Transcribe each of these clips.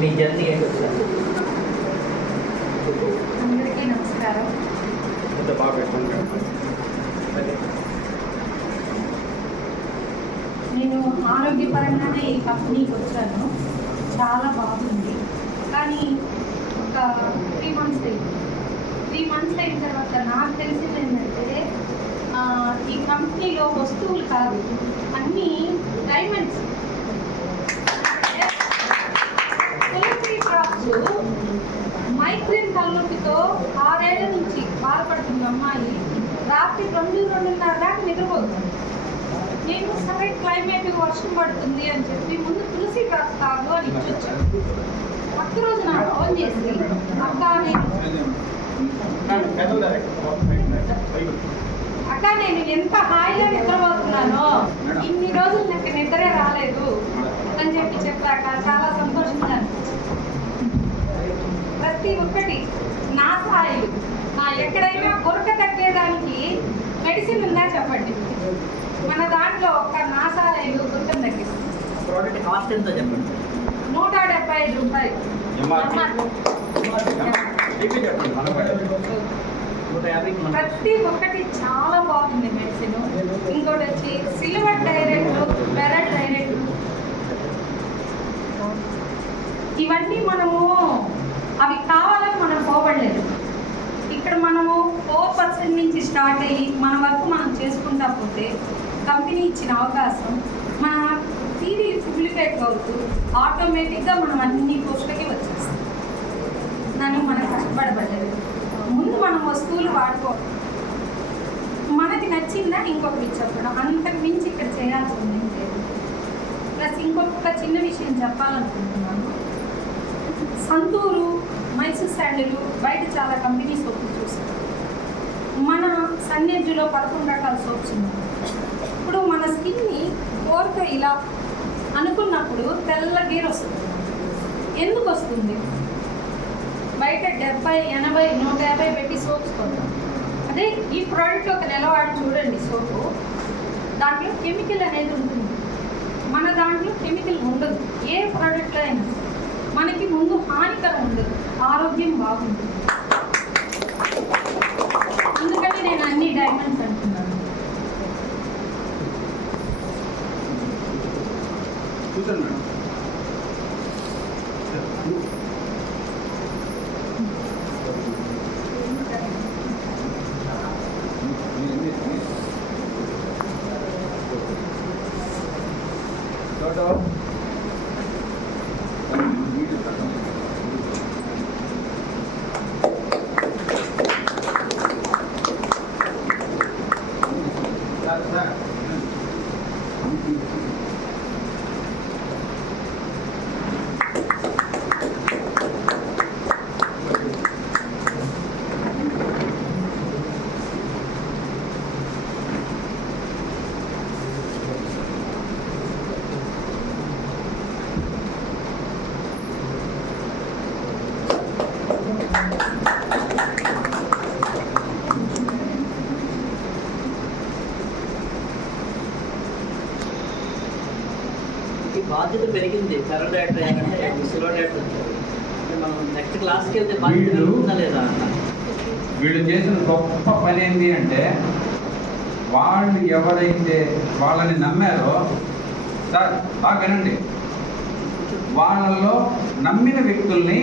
మీ journey ఏంటి sir? అందరికీ నమస్కారం. నేను ఆరోగ్యపరంగానే ఈ కంపెనీకి వచ్చాను. చాలా బాగుంది. కానీ ఒక 3 months అయింది. 3 months అయిన తర్వాత నాకు తెలిసింది ఏంటంటే ఈ కంపెనీలో వస్తువులు కాదు, అన్నీ డైమండ్స్. మైగ్రేన్ తలనొప్పితో 6 ఏళ్ల నుంచి బాధపడుతున్న అమ్మాయి రాత్రి 2-2:30 దాకా నిద్రపోతుంది. నేను సరే క్లైమేట్ వర్షం పడుతుంది అని చెప్పి ముందు తులసి డ్రాప్స్ తాగు అని ఇచ్చొచ్చాను. పక్క రోజు నాకు ఫోన్ చేసి అక్క నేను ఎంత హాయిగా నిద్రపోతున్నానో ఇన్ని రోజులు నాకు నిద్రే రాలేదు అని చెప్పాక చాలా సంతోషంగా అనిపించింది. ప్రతి ఒక్కటి నా స్థాయిలు ఎక్కడైనా కొరక తగ్గేదానికి మెడిసిన్ ఉందా చెప్పండి. మన దాంట్లో ఒక నాసాయిలు గుర్తం తగ్గిస్తుంది. 175 రూపాయలు. ప్రతి ఒక్కటి చాలా బాగుంది మెడిసిన్. ఇంకోటి వచ్చి సిల్వర్ డైరెక్ట్, బెరడ్ డైరెక్ట్, ఇవన్నీ మనము అవి కావాలని మనం పోవడలేదు. ఇక్కడ మనము 4% నుంచి స్టార్ట్ అయ్యి మన వర్క్ మనం చేసుకుంటా పోతే కంపెనీ ఇచ్చిన అవకాశం మన టీడీ పబ్లికేట్ అవుతూ ఆటోమేటిక్గా మనం అన్ని పోస్టులకి వచ్చేస్తాం. దానికి మనం కష్టపడబడ్డది. ముందు మనం వస్తువులు వాడుకోవాలి, మనకి నచ్చిందా ఇంకొకటి చెప్పడం, అంతకు మించి ఇక్కడ చేయాల్సింది లేదు. ప్లస్ ఇంకొక చిన్న విషయం చెప్పాలనుకుంటున్నాను. సంతూరు, మైసూర్ శాండిల్ బయట చాలా కంపెనీ సోపులు చూస్తారు. మన సన్నెజ్జులో 11 రకాల సోప్స్ ఉన్నాయి. ఇప్పుడు మన స్కిన్ని కోరిక ఇలా అనుకున్నప్పుడు తెల్ల గీర వస్తుంది. ఎందుకు వస్తుంది? బయట 70, 80, 150 పెట్టి సోప్స్ కొంటాం. అదే ఈ ప్రోడక్ట్ ఒక నెల వాడి చూడండి సోపు, దాంట్లో కెమికల్ అనేది ఉంటుంది. మన దాంట్లో కెమికల్ ఉండదు. ఏ ప్రోడక్ట్లో అయినా మనకి ముందు హానికరం ఉండదు, ఆరోగ్యం బాగుంటుంది. అందుకని నేను అన్ని డైమండ్స్ అంటున్నాను. బాధ్యత పెరిగింది. కరెంట్ డైరెక్టర్ ఏంటంటే సిల్వర్ డైరెక్టర్ వచ్చారు. మనం నెక్స్ట్ క్లాస్కి వెళ్తే బాధ్యత పెరుగుతుందా లేదా? వీళ్ళు చేసిన గొప్ప పని ఏంటి అంటే, వాళ్ళు ఎవరైతే వాళ్ళని నమ్మారో, సార్ బాగా వినండి, వాళ్ళల్లో నమ్మిన వ్యక్తుల్ని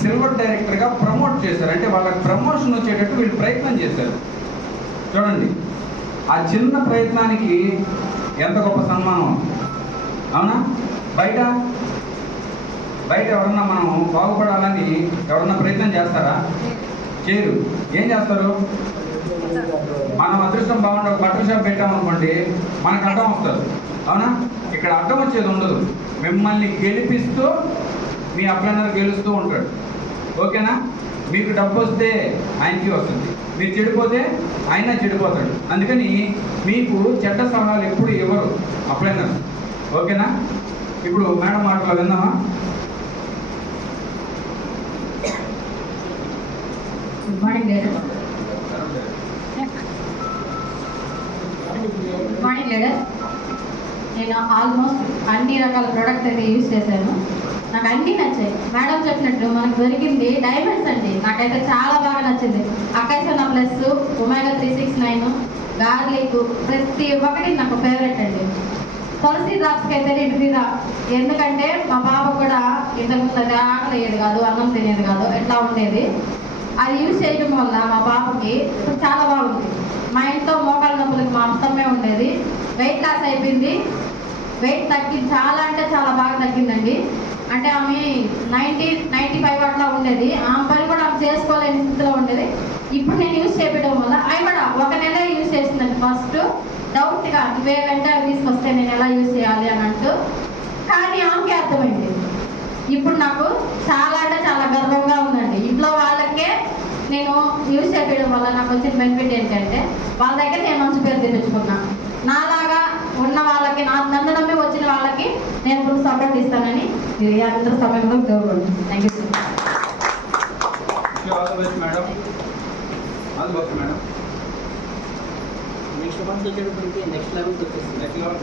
సిల్వర్ డైరెక్టర్గా ప్రమోట్ చేశారు. అంటే వాళ్ళకి ప్రమోషన్ వచ్చేటట్టు వీళ్ళు ప్రయత్నం చేశారు. చూడండి, ఆ చిన్న ప్రయత్నానికి ఎంత గొప్ప సన్మానం. అవునా? బయట ఎవరన్నా మనం బాగుపడాలని ఎవరన్నా ప్రయత్నం చేస్తారా? చేయరు. ఏం చేస్తారు? మనం అదృష్టం బాగుండే ఒక బట్టల షాప్ పెట్టామనుకోండి, మనకు అడ్డం వస్తుంది. అవునా? ఇక్కడ అడ్డం వచ్చేది ఉండదు. మిమ్మల్ని గెలిపిస్తూ మీ అప్లైనర్ గెలుస్తూ ఉంటాడు. ఓకేనా? మీకు డబ్బు వస్తే ఆయనకి వస్తుంది, మీరు చెడిపోతే ఆయన చెడిపోతాడు. అందుకని మీకు చెడ్డ సలహాలు ఎప్పుడు ఇవ్వరు అప్లైనర్. ఓకేనా? ఇప్పుడు మేడం మాటలో విందామా? Good morning leader. Good morning leader. నేను ఆల్మోస్ట్ అన్ని రకాల ప్రోడక్ట్స్ అయితే యూజ్ చేశాను. నాకు అన్నీ నచ్చాయి. మేడం చెప్పినట్టు మనకు దొరికింది డైమండ్స్ అండి. నాకైతే చాలా బాగా నచ్చింది. అకైసోనా ప్లస్, ఒమేగా 369, గార్లిక్, ప్రతి ఒక్కటి నాకు ఫేవరెట్ అండి. తులసి డ్రాప్స్కి అయితే రిటరీరా, ఎందుకంటే మా పాప కూడా ఇంతకుముందు అది ఆకలి అయ్యేది కాదు, అన్నం తినేది కాదు, ఎట్లా ఉండేది. అది యూజ్ చేయడం వల్ల మా పాపకి ఇప్పుడు చాలా బాగుంది. మా ఇంట్లో మోకాళ్ళ నొప్పులకి మా అత్తమ్మే ఉండేది, వెయిట్ లాస్ అయిపోయింది. వెయిట్ తగ్గి చాలా అంటే చాలా బాగా తగ్గిందండి. అంటే ఆమె 90-95 అట్లా ఉండేది. ఆమె పని కూడా ఆమె చేసుకోలేని స్థితిలో ఉండేది. ఇప్పుడు నేను యూజ్ చేయడం వల్ల అవి కూడా 1 నెల యూజ్ చేసిందండి. ఫస్ట్ డౌట్గా ఇవే వెంటనే తీసుకొస్తే నేను ఎలా యూజ్ చేయాలి అని అంటూ, కానీ ఆమెకి అర్థమైంది. ఇప్పుడు నాకు చాలా అంటే చాలా గర్వంగా ఉందండి. ఇంట్లో వాళ్ళకే నేను యూజ్ చేయడం వల్ల నాకు వచ్చిన బెనిఫిట్ ఏంటంటే వాళ్ళ దగ్గర నేను మంచి పేరు తెప్పించుకున్నా. నాలాగా ఉన్న వాళ్ళకి, నన్ను నమ్మి వచ్చిన వాళ్ళకి నేను ఇప్పుడు సపోర్ట్ ఇస్తానని అందరూ సమయంలో కోరుకోండి. Thank you sir. All the best madam. All the best madam. Next month వచ్చేటప్పటికి నెక్స్ట్ లెవెల్కి వచ్చేస్తుంది. Next level